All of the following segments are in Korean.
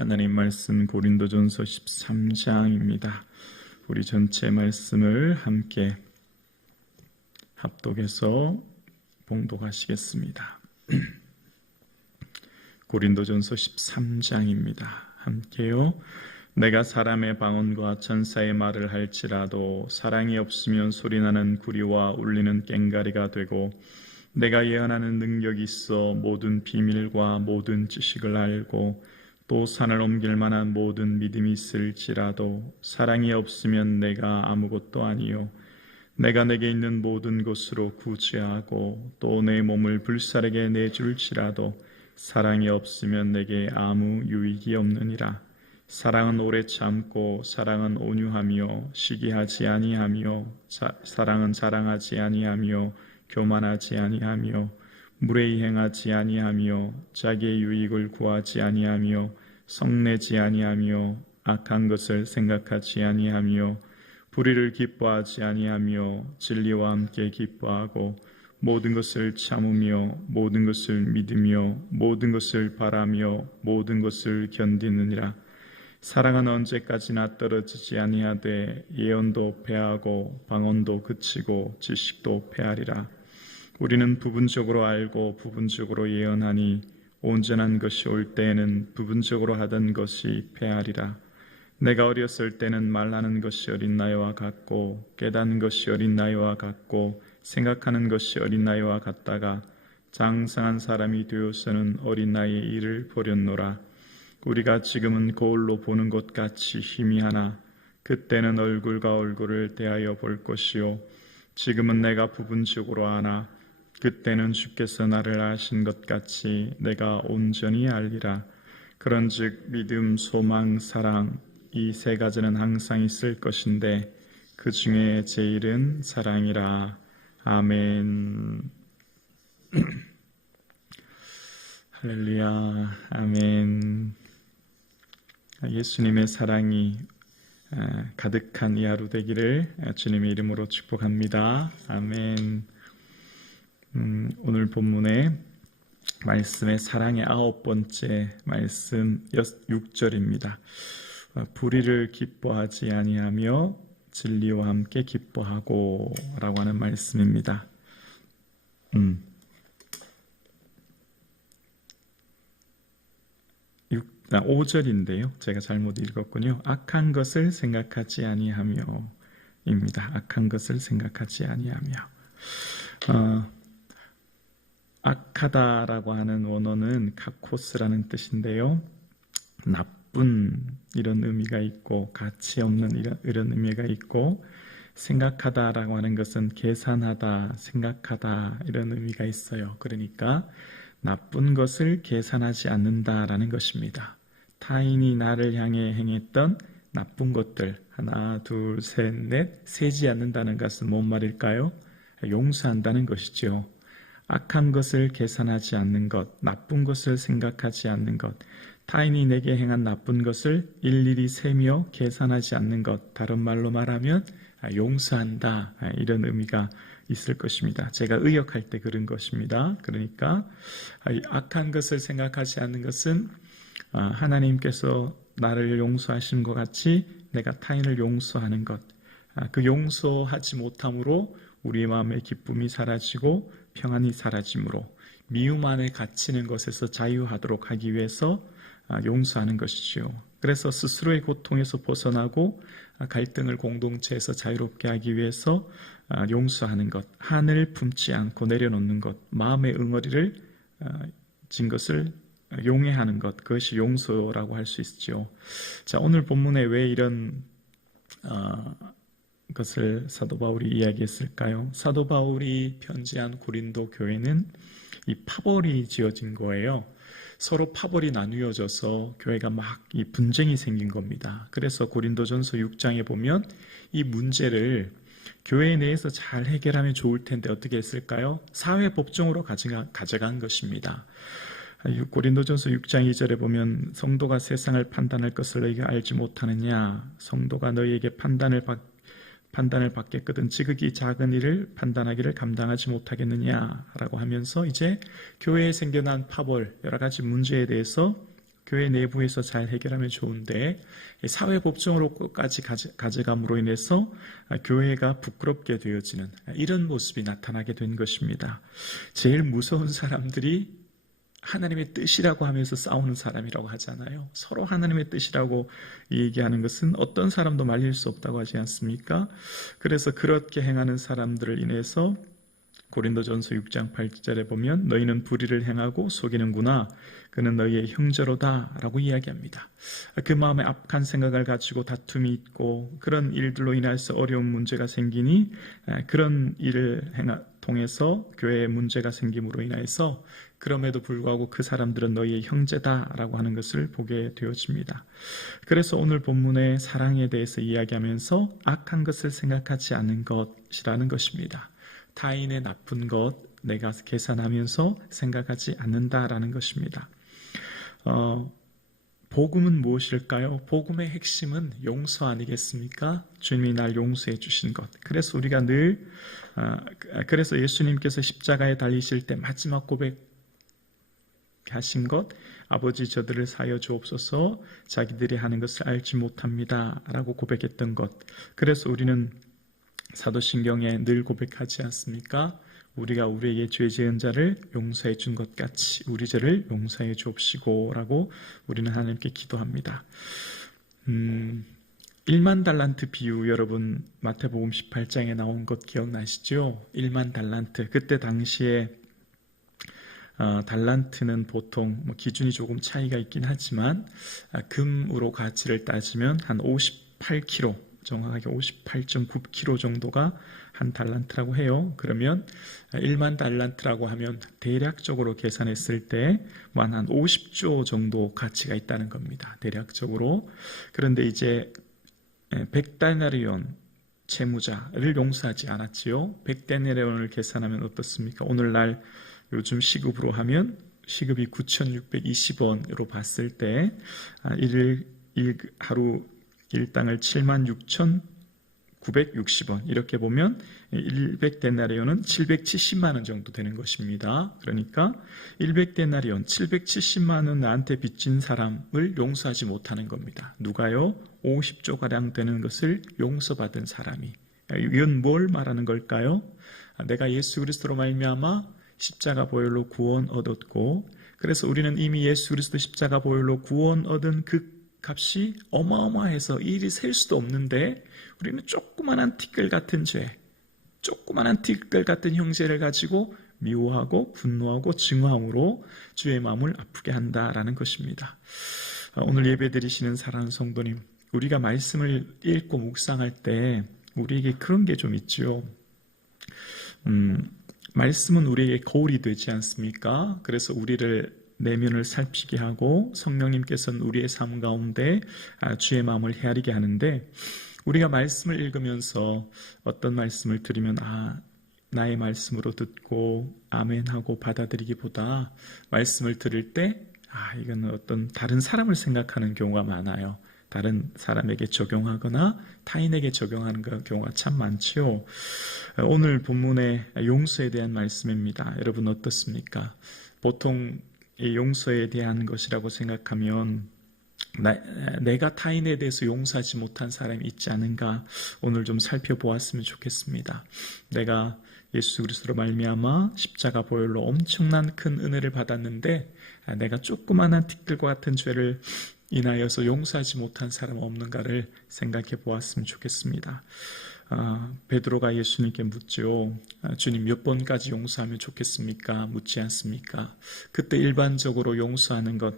하나님 말씀 고린도전서 13장입니다. 우리 전체 말씀을 함께 합독해서 봉독하시겠습니다. 고린도전서 13장입니다. 함께요. 내가 사람의 방언과 천사의 말을 할지라도 사랑이 없으면 소리나는 구리와 울리는 꽹가리가 되고, 내가 예언하는 능력이 있어 모든 비밀과 모든 지식을 알고 또 산을 옮길 만한 모든 믿음이 있을지라도 사랑이 없으면 내가 아무것도 아니요, 내가 내게 있는 모든 것으로 구제하고 또 내 몸을 불사르게 내줄지라도 사랑이 없으면 내게 아무 유익이 없느니라. 사랑은 오래 참고 사랑은 온유하며 시기하지 아니하며 사랑은 자랑하지 아니하며 교만하지 아니하며 무례히 행하지 아니하며 자기의 유익을 구하지 아니하며 성내지 아니하며 악한 것을 생각하지 아니하며 불의를 기뻐하지 아니하며 진리와 함께 기뻐하고 모든 것을 참으며 모든 것을 믿으며 모든 것을 바라며 모든 것을 견디느니라. 사랑은 언제까지나 떨어지지 아니하되 예언도 패하고 방언도 그치고 지식도 패하리라. 우리는 부분적으로 알고 부분적으로 예언하니 온전한 것이 올 때에는 부분적으로 하던 것이 패하리라. 내가 어렸을 때는 말하는 것이 어린 나이와 같고 깨닫는 것이 어린 나이와 같고 생각하는 것이 어린 나이와 같다가 장성한 사람이 되어서는 어린 나이의 일을 버렸노라. 우리가 지금은 거울로 보는 것 같이 희미하나 그때는 얼굴과 얼굴을 대하여 볼 것이요, 지금은 내가 부분적으로 아나 그때는 주께서 나를 아신 것 같이 내가 온전히 알리라. 그런즉 믿음, 소망, 사랑, 이 세 가지는 항상 있을 것인데 그 중에 제일은 사랑이라. 아멘. 할렐루야. 아멘. 예수님의 사랑이 가득한 이 하루 되기를 주님의 이름으로 축복합니다. 아멘. 오늘 본문의 말씀의 사랑의 9번째 말씀 6절입니다. 불의를 기뻐하지 아니하며 진리와 함께 기뻐하고 라고 하는 말씀입니다. 5절인데요. 제가 잘못 읽었군요. 악한 것을 생각하지 아니하며 입니다. 악한 것을 생각하지 아니하며. 악하다라고 하는 원어는 카코스라는 뜻인데요. 나쁜 이런 의미가 있고 가치 없는 이런 의미가 있고, 생각하다라고 하는 것은 계산하다, 생각하다 이런 의미가 있어요. 그러니까 나쁜 것을 계산하지 않는다라는 것입니다. 타인이 나를 향해 행했던 나쁜 것들 하나, 둘, 셋, 넷 세지 않는다는 것은 뭔 말일까요? 용서한다는 것이죠. 악한 것을 계산하지 않는 것, 나쁜 것을 생각하지 않는 것, 타인이 내게 행한 나쁜 것을 일일이 세며 계산하지 않는 것, 다른 말로 말하면 용서한다, 이런 의미가 있을 것입니다. 제가 의역할 때 그런 것입니다. 그러니까 악한 것을 생각하지 않는 것은 하나님께서 나를 용서하신 것 같이 내가 타인을 용서하는 것, 그 용서하지 못함으로 우리의 마음의 기쁨이 사라지고 평안이 사라지므로 미움 안에 갇히는 것에서 자유하도록 하기 위해서 용서하는 것이지요. 그래서 스스로의 고통에서 벗어나고 갈등을 공동체에서 자유롭게 하기 위해서 용서하는 것, 한을 품지 않고 내려놓는 것, 마음의 응어리를 진 것을 용해하는 것, 그것이 용서라고 할 수 있죠. 자, 오늘 본문에 왜 이런 것을 사도 바울이 이야기했을까요? 사도 바울이 편지한 고린도 교회는 이 파벌이 지어진 거예요. 서로 파벌이 나누어져서 교회가 막 이 분쟁이 생긴 겁니다. 그래서 고린도전서 6장에 보면 이 문제를 교회 내에서 잘 해결하면 좋을 텐데 어떻게 했을까요? 사회법정으로 가져간 것입니다. 고린도전서 6장 2절에 보면 성도가 세상을 판단할 것을 너희가 알지 못하느냐, 성도가 너희에게 판단을 받겠거든 지극히 작은 일을 판단하기를 감당하지 못하겠느냐라고 하면서 이제 교회에 생겨난 파벌, 여러 가지 문제에 대해서 교회 내부에서 잘 해결하면 좋은데 사회법정으로까지 가져감으로 인해서 교회가 부끄럽게 되어지는 이런 모습이 나타나게 된 것입니다. 제일 무서운 사람들이 하나님의 뜻이라고 하면서 싸우는 사람이라고 하잖아요. 서로 하나님의 뜻이라고 얘기하는 것은 어떤 사람도 말릴 수 없다고 하지 않습니까? 그래서 그렇게 행하는 사람들을 인해서 고린도전서 6장 8절에 보면 너희는 불의를 행하고 속이는구나. 그는 너희의 형제로다 라고 이야기합니다. 그 마음에 악한 생각을 가지고 다툼이 있고 그런 일들로 인해서 어려운 문제가 생기니 그런 일을 통해서 교회에 문제가 생김으로 인해서 그럼에도 불구하고 그 사람들은 너희의 형제다라고 하는 것을 보게 되어집니다. 그래서 오늘 본문의 사랑에 대해서 이야기하면서 악한 것을 생각하지 않는 것이라는 것입니다. 타인의 나쁜 것 내가 계산하면서 생각하지 않는다라는 것입니다. 복음은 무엇일까요? 복음의 핵심은 용서 아니겠습니까? 주님이 날 용서해 주신 것. 그래서 우리가 그래서 예수님께서 십자가에 달리실 때 마지막 고백하신 것, 아버지 저들을 사여 주옵소서 자기들이 하는 것을 알지 못합니다 라고 고백했던 것. 그래서 우리는 사도신경에 늘 고백하지 않습니까? 우리가 우리에게 죄 지은 자를 용서해 준 것 같이 우리 죄를 용서해 주옵시고 라고 우리는 하나님께 기도합니다. 1만 달란트 비유 여러분 마태복음 18장에 나온 것 기억나시죠? 1만 달란트. 그때 당시에 달란트는 보통 기준이 조금 차이가 있긴 하지만 금으로 가치를 따지면 한 58kg, 정확하게 58.9kg 정도가 한 달란트라고 해요. 그러면 1만 달란트라고 하면 대략적으로 계산했을 때 한 50조 정도 가치가 있다는 겁니다. 대략적으로. 그런데 이제 100데나리온 채무자를 용서하지 않았지요. 100데나리온을 계산하면 어떻습니까? 오늘날 요즘 시급으로 하면 시급이 9,620원으로 봤을 때 하루 일당을 76,960원 이렇게 보면 100데나리온은 770만 원 정도 되는 것입니다. 그러니까 100데나리온 770만 원 나한테 빚진 사람을 용서하지 못하는 겁니다. 누가요? 50조가량 되는 것을 용서받은 사람이. 이건 뭘 말하는 걸까요? 내가 예수 그리스도로 말미암아 십자가 보혈로 구원 얻었고 그래서 우리는 이미 예수 그리스도 십자가 보혈로 구원 얻은 그 값이 어마어마해서 일이 셀 수도 없는데 우리는 조그만한 티끌 같은 죄, 조그만한 티끌 같은 형제를 가지고 미워하고 분노하고 증오함으로 주의 마음을 아프게 한다라는 것입니다. 오늘 예배드리시는 사랑하는 성도님, 우리가 말씀을 읽고 묵상할 때 우리에게 그런 게 좀 있죠. 말씀은 우리에게 거울이 되지 않습니까? 그래서 우리를 내면을 살피게 하고 성령님께서는 우리의 삶 가운데 주의 마음을 헤아리게 하는데 우리가 말씀을 읽으면서 어떤 말씀을 들으면 나의 말씀으로 듣고 아멘하고 받아들이기보다 말씀을 들을 때 이건 어떤 다른 사람을 생각하는 경우가 많아요. 다른 사람에게 적용하거나 타인에게 적용하는 경우가 참 많지요. 오늘 본문의 용서에 대한 말씀입니다. 여러분 어떻습니까? 보통 이 용서에 대한 것이라고 생각하면 내가 타인에 대해서 용서하지 못한 사람이 있지 않은가 오늘 좀 살펴보았으면 좋겠습니다. 내가 예수 그리스도로 말미암아 십자가 보혈로 엄청난 큰 은혜를 받았는데 내가 조그만한 티끌과 같은 죄를 인하여서 용서하지 못한 사람 없는가를 생각해 보았으면 좋겠습니다. 베드로가 예수님께 묻죠. 주님 몇 번까지 용서하면 좋겠습니까? 묻지 않습니까? 그때 일반적으로 용서하는 것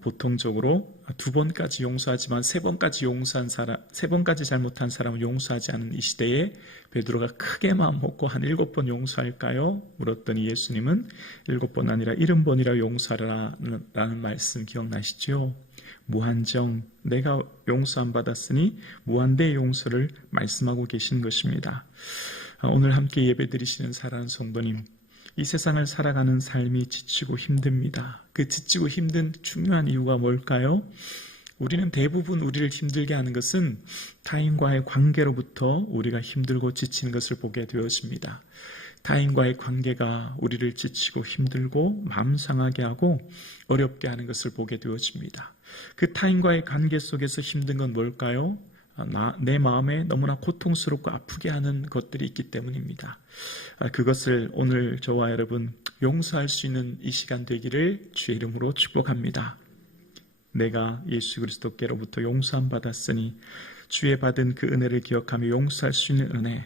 보통적으로 2번까지 용서하지만 3번까지 잘못한 사람은 용서하지 않은 이 시대에 베드로가 크게 마음 먹고 한 7번 용서할까요? 물었더니 예수님은 7번 아니라 70번이라 용서하라는 말씀 기억나시죠? 무한정, 내가 용서 안 받았으니 무한대의 용서를 말씀하고 계신 것입니다. 오늘 함께 예배드리시는 사랑하는 성도님, 이 세상을 살아가는 삶이 지치고 힘듭니다. 그 지치고 힘든 중요한 이유가 뭘까요? 우리는 대부분 우리를 힘들게 하는 것은 타인과의 관계로부터 우리가 힘들고 지치는 것을 보게 되어집니다. 타인과의 관계가 우리를 지치고 힘들고 마음 상하게 하고 어렵게 하는 것을 보게 되어집니다. 그 타인과의 관계 속에서 힘든 건 뭘까요? 내 마음에 너무나 고통스럽고 아프게 하는 것들이 있기 때문입니다. 그것을 오늘 저와 여러분 용서할 수 있는 이 시간 되기를 주의 이름으로 축복합니다. 내가 예수 그리스도께로부터 용서함 받았으니 주의 받은 그 은혜를 기억하며 용서할 수 있는 은혜,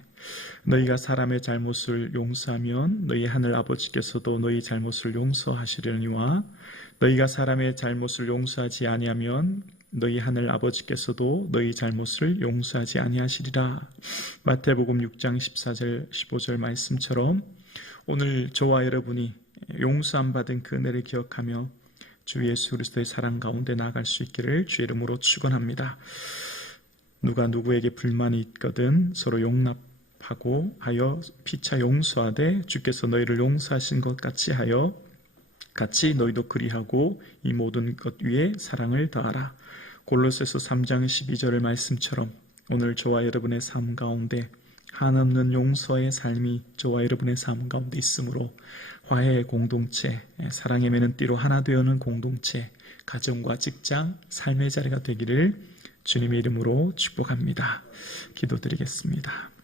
너희가 사람의 잘못을 용서하면 너희 하늘 아버지께서도 너희 잘못을 용서하시려니와 너희가 사람의 잘못을 용서하지 아니하면 너희 하늘 아버지께서도 너희 잘못을 용서하지 아니하시리라. 마태복음 6장 14절 15절 말씀처럼 오늘 저와 여러분이 용서함 받은 그 은혜를 기억하며 주 예수 그리스도의 사랑 가운데 나아갈 수 있기를 주의 이름으로 축원합니다. 누가 누구에게 불만이 있거든 서로 용납하고 하여 피차 용서하되 주께서 너희를 용서하신 것 같이 하여 같이 너희도 그리하고 이 모든 것 위에 사랑을 더하라. 골로새서 3장 12절의 말씀처럼 오늘 저와 여러분의 삶 가운데 한없는 용서의 삶이 저와 여러분의 삶 가운데 있으므로 화해의 공동체, 사랑의 매는 띠로 하나 되어는 공동체, 가정과 직장, 삶의 자리가 되기를 주님의 이름으로 축복합니다. 기도드리겠습니다.